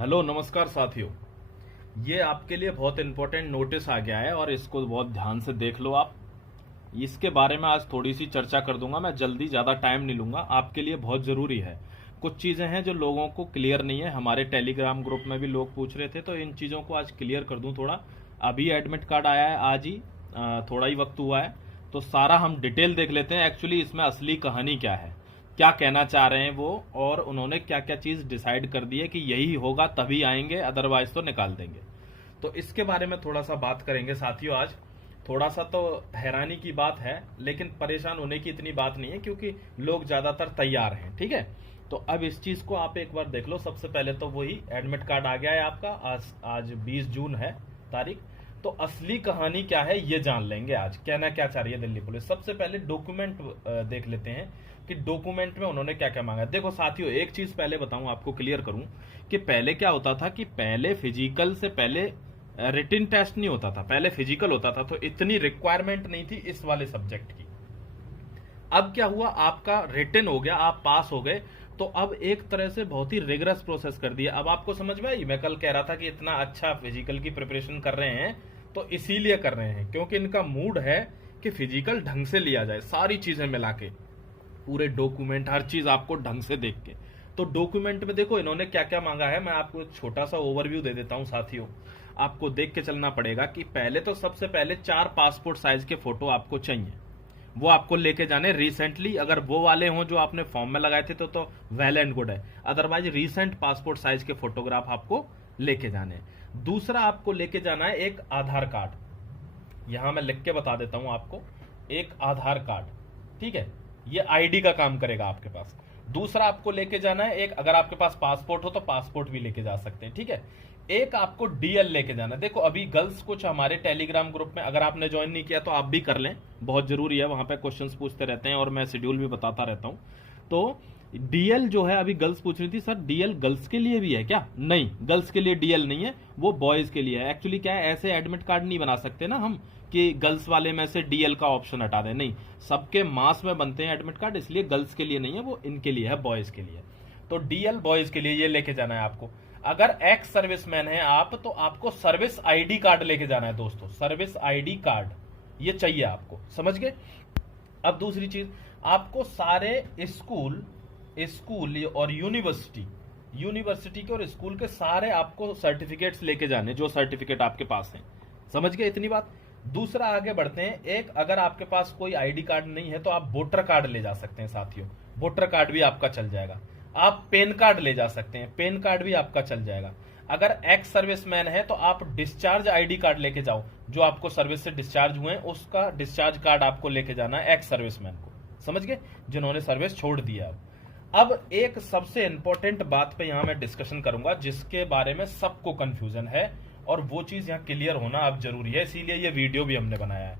Hello नमस्कार साथियों। ये आपके लिए बहुत इंपॉर्टेंट नोटिस आ गया है और इसको बहुत ध्यान से देख लो आप। इसके बारे में आज थोड़ी सी चर्चा कर दूंगा, मैं जल्दी ज़्यादा टाइम नहीं लूंगा, आपके लिए बहुत ज़रूरी है। कुछ चीज़ें हैं जो लोगों को क्लियर नहीं है, हमारे टेलीग्राम ग्रुप में भी लोग पूछ रहे थे, तो इन चीज़ों को आज क्लियर कर दूं थोड़ा। अभी एडमिट कार्ड आया है आज ही, थोड़ा ही वक्त हुआ है, तो सारा हम डिटेल देख लेते हैं। एक्चुअली इसमें असली कहानी क्या है, क्या कहना चाह रहे हैं वो, और उन्होंने क्या क्या चीज डिसाइड कर दी है कि यही होगा तभी आएंगे, अदरवाइज तो निकाल देंगे। तो इसके बारे में थोड़ा सा बात करेंगे साथियों आज। थोड़ा सा तो हैरानी की बात है, लेकिन परेशान होने की इतनी बात नहीं है क्योंकि लोग ज्यादातर तैयार हैं। ठीक है, तो अब इस चीज को आप एक बार देख लो। सबसे पहले तो वही एडमिट कार्ड आ गया है आपका, आज 20 जून है तारीख। तो असली कहानी क्या है ये जान लेंगे आज, कहना क्या चाह रही है दिल्ली पुलिस। सबसे पहले डॉक्यूमेंट देख लेते हैं कि डॉक्यूमेंट में उन्होंने क्या क्या मांगा। देखो साथियों, एक चीज पहले बताऊं आपको, क्लियर करूं कि पहले क्या होता था कि पहले फिजिकल से पहले रिटन टेस्ट नहीं होता था, पहले फिजिकल होता था, तो इतनी रिक्वायरमेंट नहीं थी इस वाले सब्जेक्ट की। अब क्या हुआ, आपका रिटन हो गया, आप पास हो गए, तो अब एक तरह से बहुत ही रिगरस प्रोसेस कर दिया। अब आपको समझ में आई, मैं कल कह रहा था कि इतना अच्छा फिजिकल की प्रिपरेशन कर रहे हैं तो इसीलिए कर रहे हैं क्योंकि इनका मूड है कि फिजिकल ढंग से लिया जाए, सारी चीजें मिला के, पूरे डॉक्यूमेंट, हर चीज आपको ढंग से देख के। तो डॉक्यूमेंट में देखो इन्होंने क्या क्या मांगा है, मैं आपको एक छोटा सा ओवरव्यू दे देता हूं साथियों। आपको देख के चलना पड़ेगा कि पहले तो सबसे पहले 4 पासपोर्ट साइज के फोटो आपको चाहिए, वो आपको लेके जाने रिसेंटली। अगर वो वाले हों जो आपने फॉर्म में लगाए थे तो वेल एंड गुड है, अदरवाइज रिसेंट पासपोर्ट साइज के फोटोग्राफ आपको लेके जाने। दूसरा आपको लेके जाना है एक आधार कार्ड, यहां मैं लिख के बता देता हूं आपको, एक आधार कार्ड। ठीक है, ये आईडी का काम करेगा आपके पास। दूसरा आपको लेके जाना है एक, अगर आपके पास पासपोर्ट हो तो पासपोर्ट भी लेके जा सकते हैं। ठीक है, एक आपको डीएल लेके जाना है। देखो अभी गर्ल्स कुछ हमारे टेलीग्राम ग्रुप में, अगर आपने ज्वाइन नहीं किया तो आप भी कर लें, बहुत जरूरी है, वहां पे क्वेश्चंस पूछते रहते हैं और मैं शेड्यूल भी बताता रहता हूं। तो डीएल जो है, अभी गर्ल्स पूछ रही थी सर डीएल गर्ल्स के लिए भी है क्या? नहीं, गर्ल्स के लिए डीएल नहीं है, वो बॉयज के लिए है। एक्चुअली क्या है, ऐसे एडमिट कार्ड नहीं बना सकते ना हम कि गर्ल्स वाले में से डीएल का ऑप्शन हटा दें, नहीं, सबके मास में बनते हैं एडमिट कार्ड, इसलिए गर्ल्स के लिए नहीं है, वो इनके लिए है, बॉयज के लिए। तो डीएल बॉयज के लिए ये लेके जाना है आपको। अगर एक्स सर्विसमैन है आप तो आपको सर्विस आईडी कार्ड लेके जाना है दोस्तों, सर्विस आईडी कार्ड ये चाहिए आपको, समझ गए। अब दूसरी चीज, आपको सारे स्कूल और यूनिवर्सिटी के और स्कूल के सारे आपको सर्टिफिकेट्स लेके जाने, जो सर्टिफिकेट आपके पास हैं, समझ गए इतनी बात। दूसरा आगे बढ़ते हैं, एक अगर आपके पास कोई आईडी कार्ड नहीं है तो आप वोटर कार्ड ले जा सकते हैं साथियों, वोटर कार्ड भी आपका चल जाएगा। आप पेन कार्ड ले जा सकते हैं, पेन कार्ड भी आपका चल जाएगा। अगर एक्स सर्विसमैन है तो आप डिस्चार्ज आईडी कार्ड लेके जाओ, जो आपको सर्विस से डिस्चार्ज हुए हैं उसका डिस्चार्ज कार्ड आपको लेके जाना है एक्स सर्विसमैन को, समझ गए, जिन्होंने सर्विस छोड़ दिया। अब एक सबसे इंपॉर्टेंट बात पे यहां मैं डिस्कशन करूंगा जिसके बारे में सबको कंफ्यूजन है, और वो चीज यहां क्लियर होना अब जरूरी है, इसीलिए ये वीडियो भी हमने बनाया है।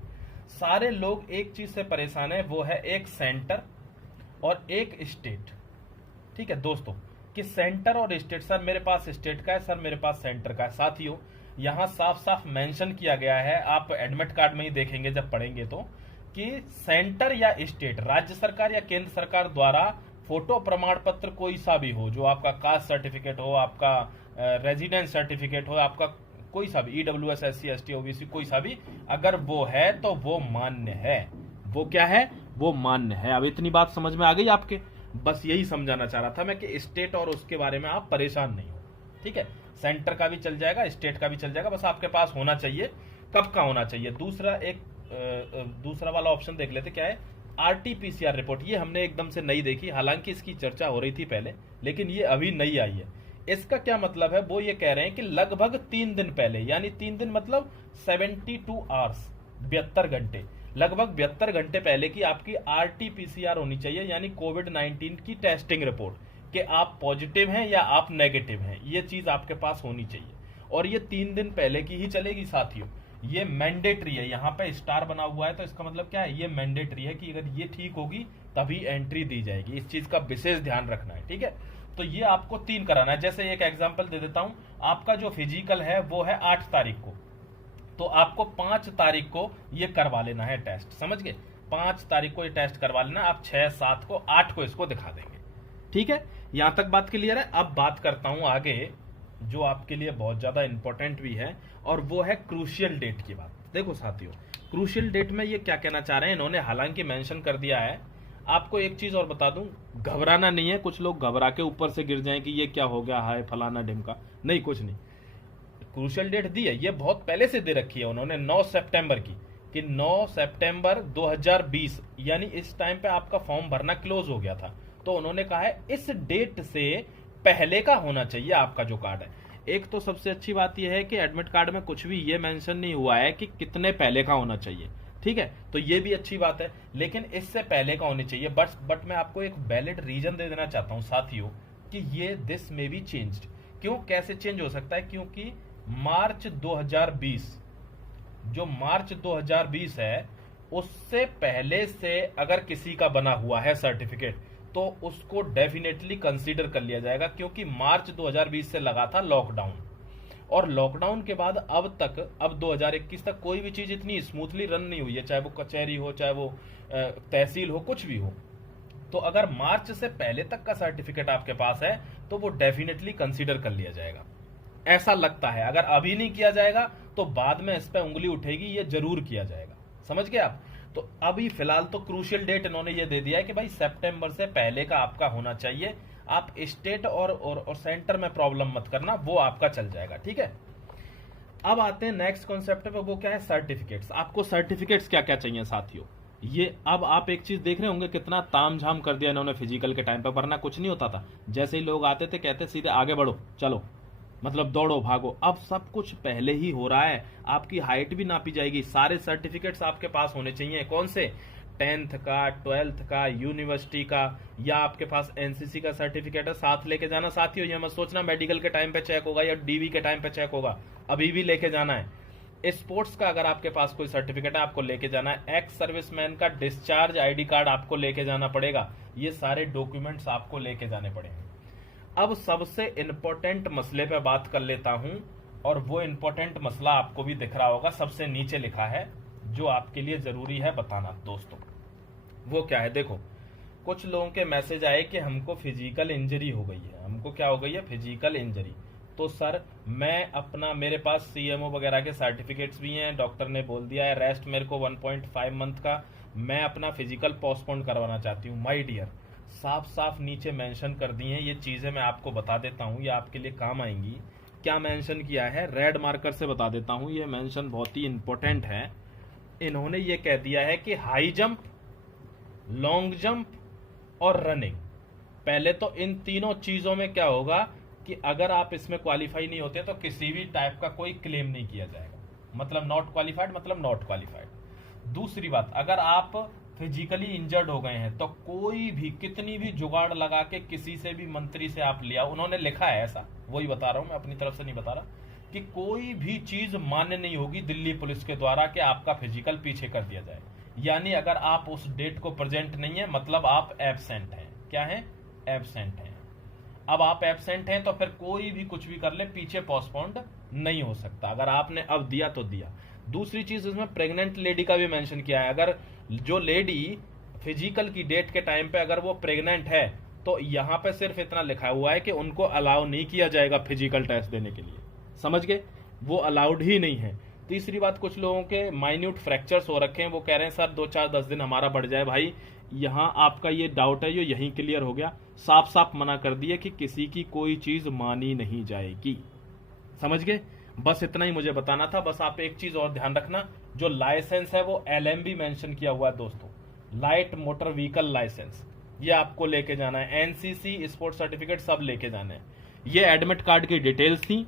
सारे लोग एक चीज से परेशान है, वो है एक सेंटर और एक स्टेट। ठीक है दोस्तों, कि सेंटर और स्टेट, सर मेरे पास स्टेट का है, सर मेरे पास सेंटर का है। साथियों यहां साफ साफ मेंशन किया गया है, आप एडमिट कार्ड में ही देखेंगे जब पढ़ेंगे तो, कि सेंटर या स्टेट, राज्य सरकार या केंद्र सरकार द्वारा फोटो प्रमाण पत्र कोई सा भी हो, जो आपका कास्ट सर्टिफिकेट हो, आपका रेजिडेंस सर्टिफिकेट हो, आपका कोई सा भी ईडब्ल्यूएस, एससी, एसटी, ओबीसी, कोई सा भी, अगर वो है तो वो मान्य है। वो क्या है? वो मान्य है। अब इतनी बात समझ में आ गई आपके? बस यही समझाना चाह रहा था मैं कि स्टेट और उसके बारे में आप परेशान नहीं हो। ठीक है, सेंटर का भी चल जाएगा, स्टेट का भी चल जाएगा, बस आपके पास होना चाहिए। कब का होना चाहिए? दूसरा वाला ऑप्शन देख लेते, क्या है? RTPCR report. ये हमने एकदम से नई देखी, हालांकि इसकी चर्चा हो रही थी पहले, लेकिन ये अभी नई आई है। इसका क्या मतलब है? वो ये कह रहे हैं कि लगभग 3 दिन पहले, यानी 3 दिन मतलब 72 आवर्स, 72 घंटे, लगभग 72 घंटे पहले की आपकी आरटीपीसीआर होनी चाहिए, यानी कोविड-19 की टेस्टिंग रिपोर्ट, कि आप पॉजिटिव हैं या आप नेगेटिव हैं, ये चीज आपके पास होनी चाहिए। और ये 3 दिन पहले की ही चलेगी साथियों, ये मैंडेटरी है। यहाँ पे स्टार बना हुआ है तो इसका मतलब क्या है? ये मैंडेटरी है कि अगर ये ठीक होगी तभी एंट्री दी जाएगी, इस चीज का विशेष ध्यान रखना है। ठीक है, तो ये आपको 3 कराना है। जैसे एक एग्जांपल दे देता हूं, आपका जो फिजिकल है वो है 8 तारीख को, तो आपको 5 तारीख को ये करवा लेना है टेस्ट, समझ गए? 5 तारीख को ये टेस्ट करवा लेना, आप 6, 7 को, 8 को इसको दिखा देंगे। ठीक है, यहां तक बात क्लियर है। अब बात करता हूं आगे जो आपके लिए बहुत ज्यादा इंपॉर्टेंट भी है, और वो है क्रूशियल डेट की बात। देखो साथियों, क्रूशियल डेट में ये क्या कहना चाह रहे हैं इन्होंने, हालांकि मेंशन कर दिया है। आपको एक चीज और बता दूं, घबराना नहीं है। कुछ लोग घबरा के ऊपर से गिर जाएं कि ये क्या हो गया, हाय फलाना ढिमका, नहीं कुछ नहीं। क्रूशियल डेट दी है, ये बहुत पहले से दे रखी है उन्होंने, 9 सितंबर की, कि 9 सितंबर 2020, यानी इस टाइम पे आपका फॉर्म भरना क्लोज हो गया था। तो उन्होंने कहा है इस डेट से पहले का होना चाहिए आपका जो कार्ड है। एक तो सबसे अच्छी बात यह है कि एडमिट कार्ड में कुछ भी ये मेंशन नहीं हुआ है कि कितने पहले का होना चाहिए, ठीक है, तो ये भी अच्छी बात है, लेकिन इससे पहले का होनी चाहिए। बट मैं आपको एक वैलिड रीजन दे देना चाहता हूं साथियों कि ये दिस में बी चेंज्ड। क्यों, कैसे चेंज हो सकता है? क्योंकि मार्च 2020, जो मार्च 2020 है, उससे पहले से अगर किसी का बना हुआ है सर्टिफिकेट तो उसको डेफिनेटली कंसीडर कर लिया जाएगा, क्योंकि मार्च 2020 से लगा था लॉकडाउन, और लॉकडाउन के बाद अब तक, अब 2021 तक कोई भी चीज इतनी स्मूथली रन नहीं हुई है, चाहे वो कचहरी हो, चाहे वो तहसील हो, कुछ भी हो। तो अगर मार्च से पहले तक का सर्टिफिकेट आपके पास है तो वो डेफिनेटली कंसीडर कर लिया जाएगा, ऐसा लगता है। अगर अभी नहीं किया जाएगा तो बाद में इस पे उंगली उठेगी, ये जरूर किया जाएगा। समझ गए आप? तो अभी फिलहाल तो क्रूशियल डेट इन्होंने ये दे दिया है कि भाई सितंबर से पहले का आपका होना चाहिए। आप स्टेट और सेंटर में प्रॉब्लम मत करना, वो आपका चल जाएगा, ठीक है। अब आते हैं नेक्स्ट कॉन्सेप्ट पे, वो क्या है? सर्टिफिकेट्स। आपको सर्टिफिकेट्स क्या क्या चाहिए साथियों? ये अब आप एक चीज देख रहे होंगे कितना तामझाम कर दिया इन्होंने फिजिकल के टाइम पे, वरना कुछ नहीं होता था। जैसे ही लोग आते थे कहते सीधे आगे बढ़ो, चलो, मतलब दौड़ो भागो। अब सब कुछ पहले ही हो रहा है, आपकी हाइट भी नापी जाएगी, सारे सर्टिफिकेट्स आपके पास होने चाहिए। कौन से? 10th का, 12th का, यूनिवर्सिटी का, या आपके पास एनसीसी का सर्टिफिकेट है, साथ लेके जाना साथियों। ये मत सोचना मेडिकल के टाइम पे चेक होगा या डीवी के टाइम पे चेक होगा, अभी भी लेके जाना है। स्पोर्ट्स का अगर आपके पास कोई सर्टिफिकेट है आपको लेके जाना है। एक्स सर्विसमैन का डिस्चार्ज आईडी कार्ड आपको लेके जाना पड़ेगा। ये सारे डॉक्यूमेंट्स आपको लेके जाने पड़ेंगे। अब सबसे इंपॉर्टेंट मसले पे बात कर लेता हूं, और वो इंपॉर्टेंट मसला आपको भी दिख रहा होगा, सबसे नीचे लिखा है, जो आपके लिए जरूरी है बताना दोस्तों। वो क्या है? देखो, कुछ लोगों के मैसेज आए कि हमको फिजिकल इंजरी हो गई है। हमको क्या हो गई है? Physical injury. तो सर मैं अपना, मेरे पास सीएमओ वगैरह के सर्टिफिकेट्स भी हैं, डॉक्टर ने बोल दिया है रेस्ट मेरे को 1.5 मंथ का, मैं अपना फिजिकल पोस्टपोन करवाना चाहती हूँ। माय डियर, साफ साफ नीचे मेंशन कर दी हैं ये चीजें, मैं आपको बता देता हूँ, ये आपके लिए काम आएंगी। क्या मेंशन किया है? रेड मार्कर से बता देता हूँ, ये मेंशन बहुत ही इंपॉर्टेंट है। इन्होंने ये कह दिया है कि हाई जंप, लॉन्ग जंप और रनिंग, पहले तो इन तीनों चीजों में क्या होगा कि अगर आप इसमें क्वालिफाई नहीं होते तो किसी भी टाइप का कोई क्लेम नहीं किया जाएगा, मतलब नॉट क्वालिफाइड, मतलब नॉट क्वालिफाइड। दूसरी बात, अगर आप फिजिकली इंजर्ड हो गए हैं तो कोई भी, कितनी भी जुगाड़ लगा के किसी से भी, मंत्री से आप लिया, उन्होंने लिखा है ऐसा, वही बता रहा हूं मैं, अपनी तरफ से नहीं बता रहा, कि कोई भी चीज मान्य नहीं होगी दिल्ली पुलिस के द्वारा कि आपका फिजिकल पीछे कर दिया जाए। यानी अगर आप उस डेट को प्रेजेंट नहीं है मतलब आप एब्सेंट हैं। क्या है? एब्सेंट हैं। अब आप एब्सेंट हैं तो फिर कोई भी कुछ भी कर ले, पीछे पोस्टपोन्ड नहीं हो सकता। अगर आपने अब दिया तो दिया। दूसरी चीज इसमें प्रेग्नेंट लेडी का भी मेंशन किया है। अगर जो लेडी फिजिकल की डेट के टाइम पे अगर वो प्रेग्नेंट है तो यहां पे सिर्फ इतना लिखा हुआ है कि उनको अलाउ नहीं किया जाएगा फिजिकल टेस्ट देने के लिए। समझ गए? वो अलाउड ही नहीं है। तीसरी बात, कुछ लोगों के माइन्यूट फ्रैक्चर्स हो रखे हैं, वो कह रहे हैं सर 2-4-10 दिन हमारा बढ़ जाए। भाई यहां आपका ये डाउट है जो यहीं क्लियर हो गया, साफ साफ मना कर दिया कि किसी की कोई चीज मानी नहीं जाएगी। समझ गए? बस इतना ही मुझे बताना था। बस आप एक चीज और ध्यान रखना, जो लाइसेंस है वो LMB मेंशन किया हुआ है दोस्तों, लाइट मोटर व्हीकल लाइसेंस, ये आपको लेके जाना है। NCC स्पोर्ट्स सर्टिफिकेट सब लेके जाने हैं। ये एडमिट कार्ड की डिटेल्स थी,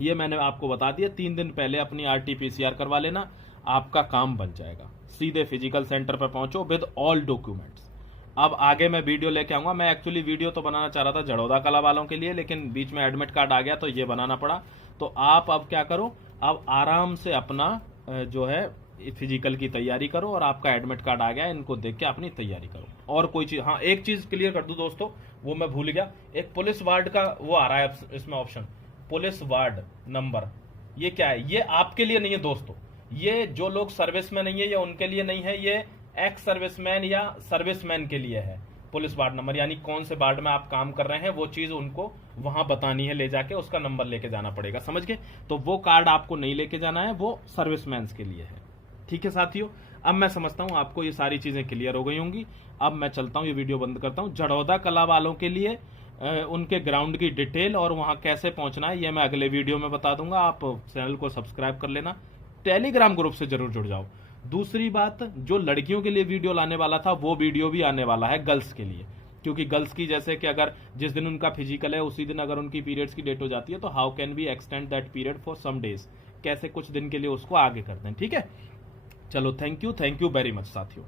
ये मैंने आपको बता दिया। 3 दिन पहले अपनी RT-PCR करवा लेना, आपका काम बन जाएगा। सीधे फिजिकल सेंटर पर पहुंचो विद ऑल डॉक्यूमेंट्स। अब आगे मैं वीडियो लेके आऊंगा। मैं एक्चुअली वीडियो तो बनाना चाह रहा था जड़ौदा कला वालों के लिए, लेकिन बीच में एडमिट कार्ड आ गया तो ये बनाना पड़ा। तो आप अब क्या करो, अब आराम से अपना जो है फिजिकल की तैयारी करो, और आपका एडमिट कार्ड आ गया, इनको देख के अपनी तैयारी करो। और कोई चीज, हाँ एक चीज क्लियर कर दूं दोस्तों, वो मैं भूल गया, एक पुलिस वार्ड का वो आ रहा है इसमें ऑप्शन, पुलिस वार्ड नंबर। ये क्या है? ये आपके लिए नहीं है दोस्तों, ये जो लोग सर्विस में नहीं है ये उनके लिए नहीं है, ये एक्स सर्विसमैन या सर्विसमैन के लिए है पुलिस वार्ड नंबर। यानी कौन से वार्ड में आप काम कर रहे हैं वो चीज उनको वहां बतानी है ले जाके, उसका नंबर लेके जाना पड़ेगा, समझ गए। तो वो कार्ड आपको नहीं लेके जाना है, वो सर्विसमैन के लिए है। ठीक है साथियों, अब मैं समझता हूं आपको ये सारी चीजें क्लियर हो गई होंगी। अब मैं चलता हूं, ये वीडियो बंद करता हूं। जड़ौदा कला वालों के लिए उनके ग्राउंड की डिटेल और वहां कैसे पहुंचना है ये मैं अगले वीडियो में बता दूंगा। आप चैनल को सब्सक्राइब कर लेना, टेलीग्राम ग्रुप से जरूर जुड़ जाओ। दूसरी बात, जो लड़कियों के लिए वीडियो लाने वाला था वो वीडियो भी आने वाला है गर्ल्स के लिए, क्योंकि गर्ल्स की जैसे कि अगर जिस दिन उनका फिजिकल है उसी दिन अगर उनकी पीरियड्स की डेट हो जाती है तो how can we extend that period for some days, कैसे कुछ दिन के लिए उसको आगे करते हैं। ठीक है, चलो थैंक यू वेरी मच साथियों।